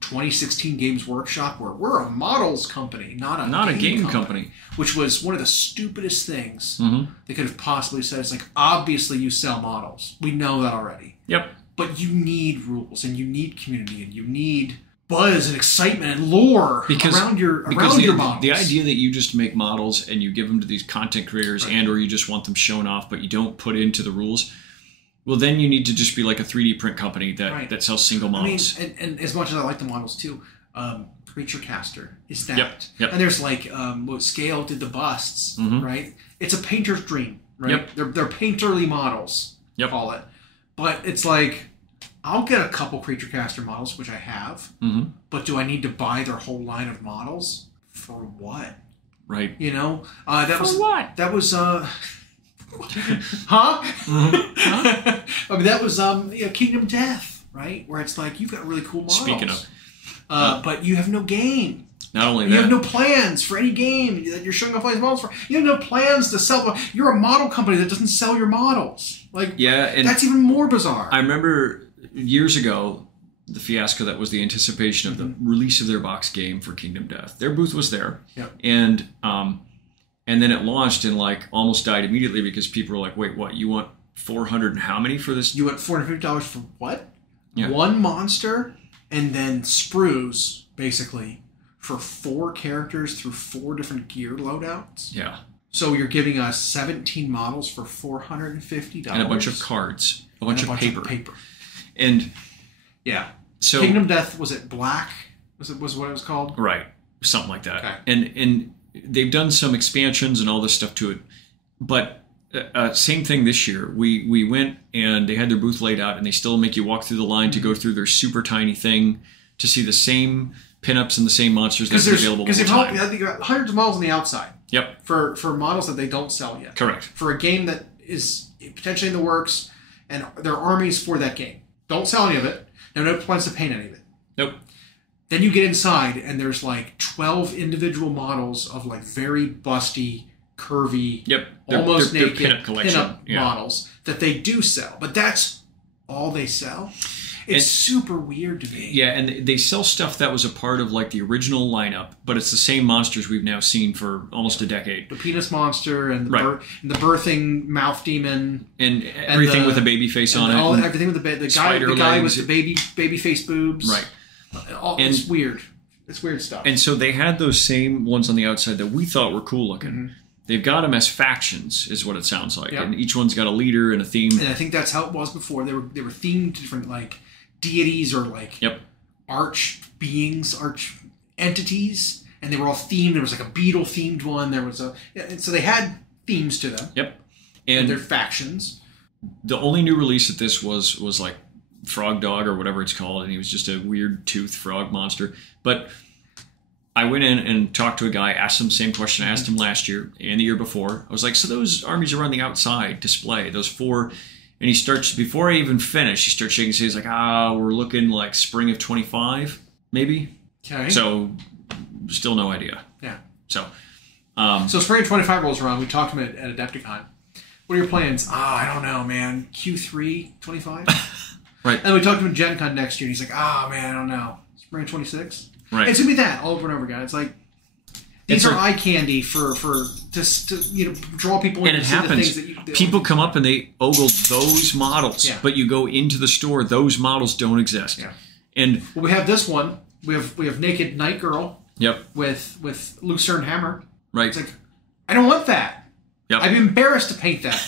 2016 Games Workshop where we're a models company, not a game company, which was one of the stupidest things they could have possibly said. It's obviously you sell models. We know that already. Yep. But you need rules and you need community and you need buzz and excitement and lore around your models. The idea that you just make models and you give them to these content creators and or you just want them shown off but you don't put into the rules, well, then you need to just be like a 3D print company that sells single models. I mean, and as much as I like the models too, Creature Caster is that. Yep. And there's what Scale did the busts, right? It's a painter's dream, right? Yep. They're painterly models, call it. But it's I'll get a couple Creature Caster models, which I have, but do I need to buy their whole line of models? For what? Right. What? That was, I mean, that was Kingdom Death, right? Where it's you've got really cool models. Speaking of. But you have no game. Not only that. You have no plans for any game that you're showing off all these models for. You have no plans to sell. You're a model company that doesn't sell your models. And that's even more bizarre. I remember years ago, the fiasco that was the anticipation of the release of their box game for Kingdom Death. Their booth was there. Yep. And then it launched and almost died immediately because people were like, wait, what? You want 400 and how many for this? You want $450 for what? Yeah. One monster and then sprues, basically, for 4 characters through 4 different gear loadouts. Yeah. So you're giving us 17 models for $450. And a bunch of cards. A bunch of paper. And yeah. So Kingdom Death, was it Black? Was what it was called? Right. Something like that. Okay. And they've done some expansions and all this stuff to it. But same thing this year. We went and they had their booth laid out and they still make you walk through the line to go through their super tiny thing to see the same pinups and the same monsters that are available all the time. Because they've got hundreds of models on the outside. Yep. For models that they don't sell yet. Correct. For a game that is potentially in the works and there are armies for that game. Don't sell any of it. No plans to paint any of it. Nope. Then you get inside and there's 12 individual models of very busty, curvy, almost naked pinup models that they do sell. But that's all they sell. It's super weird to me. Yeah, and they sell stuff that was a part of the original lineup, but it's the same monsters we've now seen for almost a decade. The penis monster and the birthing mouth demon and everything with a baby face on it. Everything with the guy with the baby face boobs. Right. It's weird. It's weird stuff. And so they had those same ones on the outside that we thought were cool looking. They've got them as factions, is what it sounds like, and each one's got a leader and a theme. And I think that's how it was before. They were themed to different deities or like arch beings, arch entities, and they were all themed. There was like a beetle themed one. There was and so they had themes to them. Yep. And their factions. The only new release of this was like Frog Dog or whatever it's called, and he was just a weird toothed frog monster. But I went in and talked to a guy, asked him the same question I asked him last year and the year before. I was like, so those armies are on the outside display, those 4, and he starts, before I even finish, he starts shaking his head. He's like, we're looking like spring of 25, maybe. Okay. So, still no idea. Yeah. So spring of 25 rolls around. We talked to him at Adepticon. What are your plans? I don't know, man. Q3 25? Right. And we talked to him at GenCon next year, and he's like, man, I don't know. Spring of 26? Right. It's going to be that all over and over again. It's like, these are eye candy for just to draw people in. And it happens. People come up and they ogle those models, but you go into the store, those models don't exist. Yeah. And we have this one. We have Naked Night Girl. Yep. With Lucerne Hammer. Right. It's like, I don't want that. Yep. I'd be embarrassed to paint that.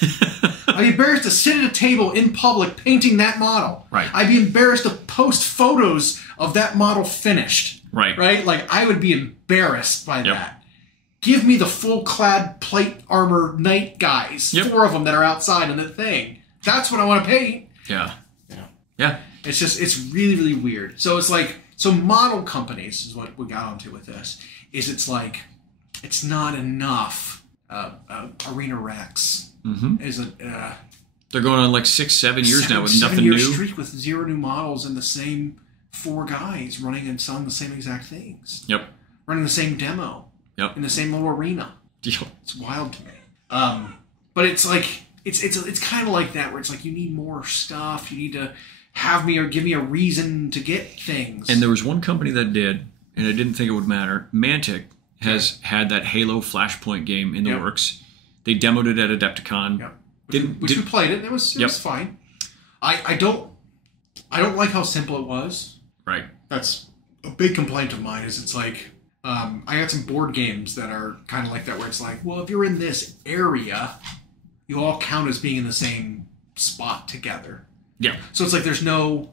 I'd be embarrassed to sit at a table in public painting that model. Right. I'd be embarrassed to post photos of that model finished. Right. Right? Like, I would be embarrassed by that. Give me the full-clad plate armor knight guys. 4 of them that are outside on the thing. That's what I want to paint. Yeah. Yeah. It's really, really weird. So it's like, so model companies is what we got onto with this, is it's like, it's not enough. Arena Rex is they're going on like 6-7 years now with nothing 7-year new. Streak with 0 new models and the same 4 guys running and selling the same exact things. Yep. Running the same demo. Yep. In the same little arena. Yep. It's wild to me. But it's like it's kind of like that where it's like you need more stuff. You need to have me or give me a reason to get things. And there was one company that did, and I didn't think it would matter. Mantic has had that Halo Flashpoint game in the works. They demoed it at Adepticon. Yep. We played it. It was fine. I don't like how simple it was. Right. That's a big complaint of mine. Is it's like I got some board games that are kind of like that where it's like, well, if you're in this area, you all count as being in the same spot together. Yeah. So it's like there's no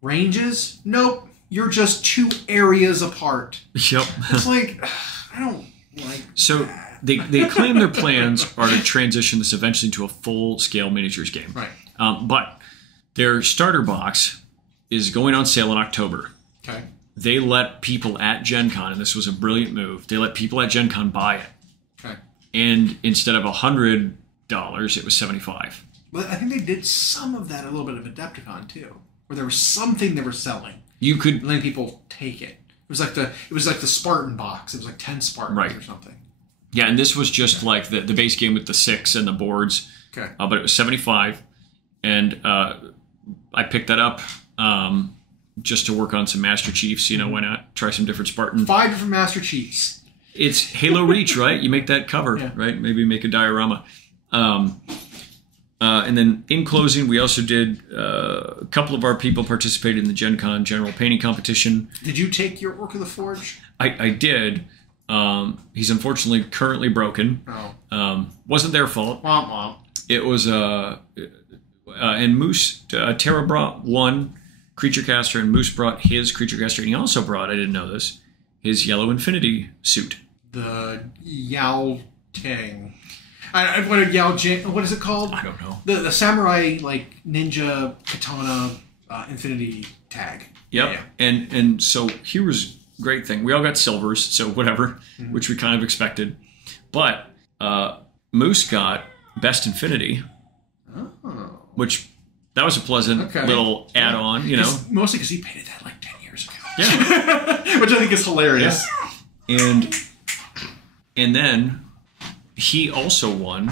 ranges. Nope. You're just 2 areas apart. Yep. It's like, I don't like So that. they claim their plans are to transition this eventually into a full-scale miniatures game. Right. But their starter box is going on sale in October. Okay. They let people at GenCon, and this was a brilliant move, they let people at GenCon buy it. Okay. And instead of $100, it was $75. But I think they did some of that a little bit of Adepticon too, where there was something they were selling. You could letting people take it. It was like the Spartan box. It was like 10 Spartans or something. Yeah, and this was just like the base game with the 6 and the boards. Okay. But it was $75, and I picked that up just to work on some Master Chiefs. You know, why not try some different Spartan? 5 different Master Chiefs. It's Halo Reach, right? You make that cover, right? Maybe make a diorama. And then in closing, we also did a couple of our people participated in the GenCon general painting competition. Did you take your Orc of the Forge? I did. He's unfortunately currently broken. Oh. Wasn't their fault. Womp womp. It was and Moose Tara brought one creature caster, and Moose brought his creature caster, and he also brought, I didn't know this, his Yellow Infinity suit. The Yao Tang. What is it called? I don't know. The samurai like ninja katana infinity tag. Yep. Yeah. And so here was a great thing. We all got silvers, so whatever, which we kind of expected. But Moose got Best Infinity, which that was a pleasant little add-on, you know. Mostly because he painted that like 10 years ago. Yeah. Which I think is hilarious. Yeah. And then he also won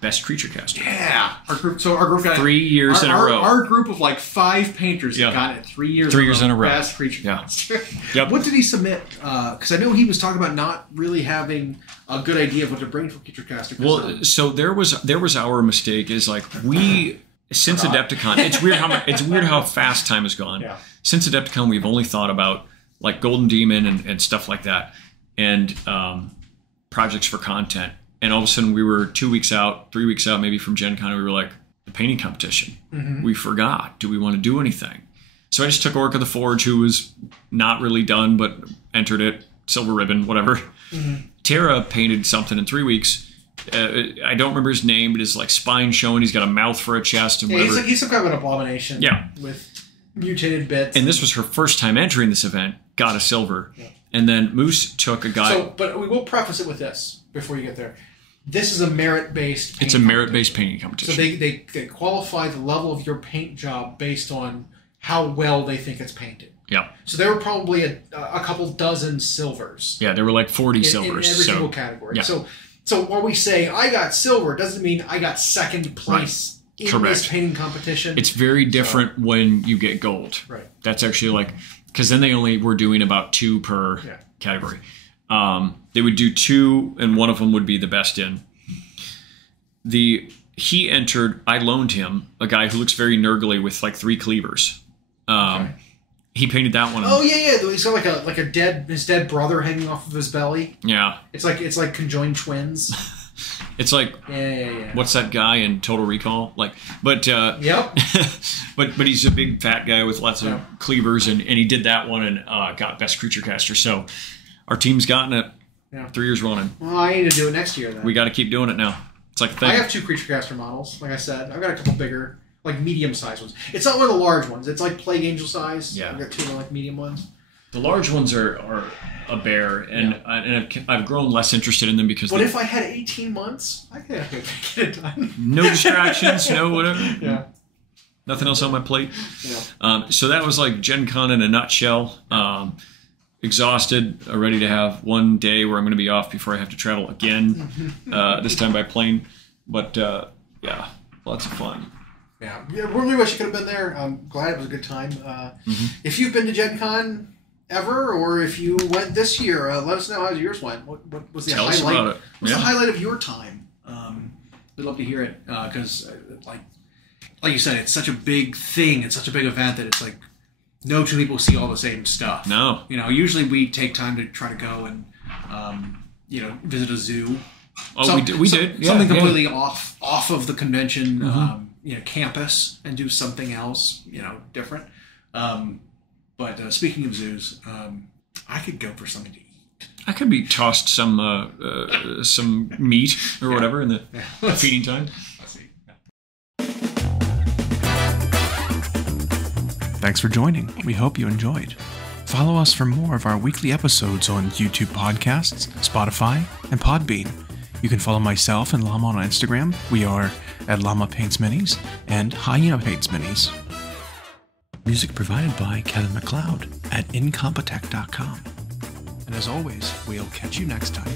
Best Creature Caster. Yeah. Our group got 3 years in a row. Our group of like 5 painters got it 3 years. 3 years in a row. Best Creature Caster. Yep. What did he submit? Because I know he was talking about not really having a good idea of what to bring for Creature Caster. Well, so there was our mistake. Is like we since Adepticon. It's weird how fast time has gone. Yeah. Since Adepticon, we've only thought about like Golden Demon and stuff like that, and projects for content. And all of a sudden, we were 2 weeks out, 3 weeks out, maybe from GenCon, and we were like, the painting competition. We forgot. Do we want to do anything? So I just took Orc of the Forge, who was not really done, but entered it, silver ribbon, whatever. Tara painted something in 3 weeks. I don't remember his name, but his like spine showing. He's got a mouth for a chest and whatever. He's some kind of an abomination. Yeah. With mutated bits. And this was her first time entering this event. Got a silver. Yeah. And then Moose took a guy. So, but we will preface it with this before you get there. This is a merit-based painting. It's a merit-based painting competition. So they qualify the level of your paint job based on how well they think it's painted. Yeah. So there were probably a couple dozen silvers. Yeah, there were like 40 silvers. In every single category. Yeah. So when we say I got silver, doesn't mean I got second place in this painting competition. It's very different when you get gold. Right. That's actually like, because then they only were doing about 2 per category. They would do 2, and one of them would be the best in. He entered. I loaned him a guy who looks very nurgly with like 3 cleavers. He painted that one. Oh yeah. He's got like his dead brother hanging off of his belly. Yeah. It's like conjoined twins. It's like what's that guy in Total Recall? Like, but yep. but he's a big fat guy with lots of cleavers, and he did that one and got best creature caster. So our team's gotten it 3 years running. Well, I need to do it next year then. We got to keep doing it now. It's like a thing. I have 2 creature caster models. Like I said, I've got a couple bigger, like medium-sized ones. It's not one of the large ones. It's like Plague Angel size. Yeah. I've got 2 like medium ones. The large ones are a bear, and I've grown less interested in them because. What if I had 18 months? I could get it done. No distractions, no whatever. Yeah. Nothing else on my plate. Yeah. So that was like Gen Con in a nutshell. Exhausted, ready to have one day where I'm going to be off before I have to travel again. This time by plane, but lots of fun. Yeah, really wish you could have been there. I'm glad it was a good time. If you've been to Gen Con ever, or if you went this year, let us know how yours went. What was the highlight? Tell us about it. What's the highlight of your time? We'd love to hear it because, like you said, it's such a big thing. It's such a big event that it's like no 2 people see all the same stuff. No, usually we take time to try to go and visit a zoo. Oh, we did something completely off of the convention. Campus and do something else, different. But speaking of zoos, I could go for something to eat. I could be tossed some meat or whatever in the feeding time. Let's see. Thanks for joining. We hope you enjoyed. Follow us for more of our weekly episodes on YouTube podcasts, Spotify, and Podbean. You can follow myself and Llama on Instagram. We are at Llama Paints Minis and Hyena Paints Minis. Music provided by Kevin MacLeod at incompetech.com. And as always, we'll catch you next time.